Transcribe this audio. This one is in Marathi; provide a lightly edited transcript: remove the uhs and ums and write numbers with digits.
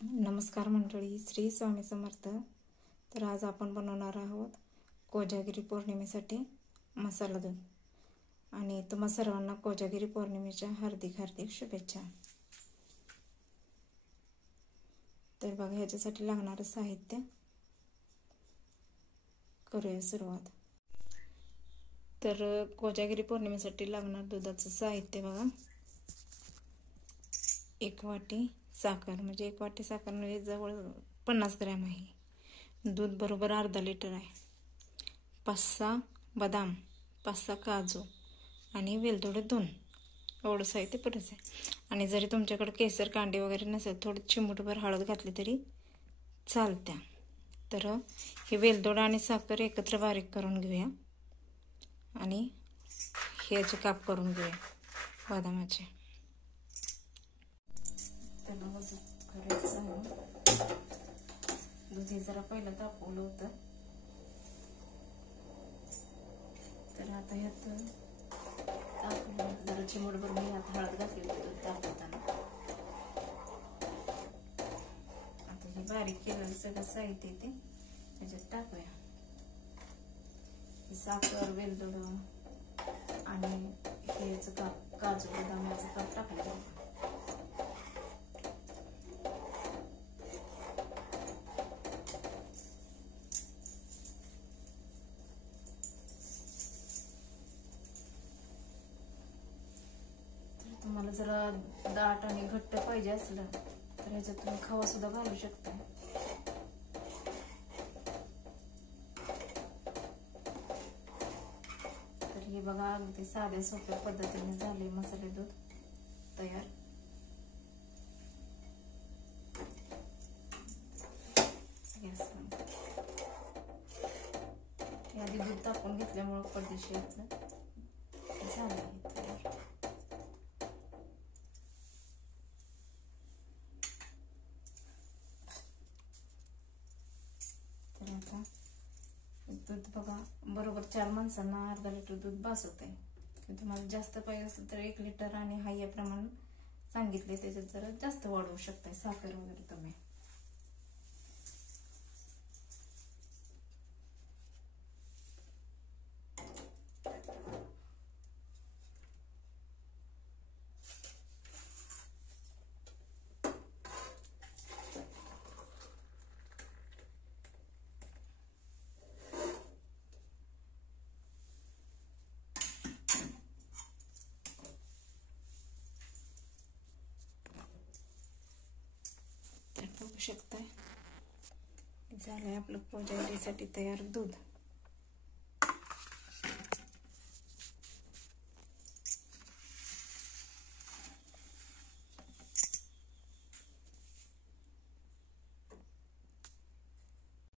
नमस्कार मंडळी, श्री स्वामी समर्थ. तर आज आपण बनवणार आहोत कोजागिरी पौर्णिमेसाठी मसाला दूध. आणि तुम्हा सर्वांना कोजागिरी पौर्णिमेच्या हार्दिक हार्दिक शुभेच्छा. तर बघा, ह्याच्यासाठी लागणारं साहित्य करूया सुरुवात. तर कोजागिरी पौर्णिमेसाठी लागणार दुधाचं साहित्य बघा, 1 वाटी साखर, म्हणजे 1 वाटी साखर म्हणजे जवळ 50 ग्रॅम आहे. दूध बरोबर अर्धा लिटर आहे. 5-6 बदाम, 5-6 काजू आणि वेलदोडे 2. एवढं साहित्य पुरेच आहे. आणि जरी तुमच्याकडे केसर कांडी वगैरे नसेल, थोडी चिमूटभर हळद घातली तरी चालत्या. तर हे वेलदोडा आणि साखर एकत्र बारीक करून घेऊया आणि ह्याचे काप करून घेऊया बदामाचे. त्याला करायचं आहे. दूध हे जरा पहिलं तापवलं होतं, तर आता ह्यात तापलं जरा चिमूटभर मी आता हळद घातली होती दूध तापवताना. आता हे बारीक केलेलं सगळं साहित्य ते ह्याच्यात टाकूया. साखर, वेलदोड आणि ह्याचं काप, काजू बदामाचं काप टाकलं. तुम्हाला जरा दाट आणि घट्ट पाहिजे असलं तर ह्याच्यात तुम्ही खवा सुद्धा घालू शकता. तर हे बघा, अगदी साध्या सोप्या पद्धतीने झाले मसाले दूध तयार. आधी दूध तापवून घेतल्यामुळे पडदेशी आपलं झालं तयार. तर आता दूध बघा, बरोबर 4 माणसांना अर्धा लिटर दूध बास होते. तुम्हाला जास्त पाहिजे असेल तर 1 लिटर आणि हा या प्रमाण सांगितले त्याच्यात जरा जास्त वाढवू शकताय साखर वगैरे तुम्ही. बघू शकताय, झालंय आपलं कोजागिरीसाठी तयार दूध.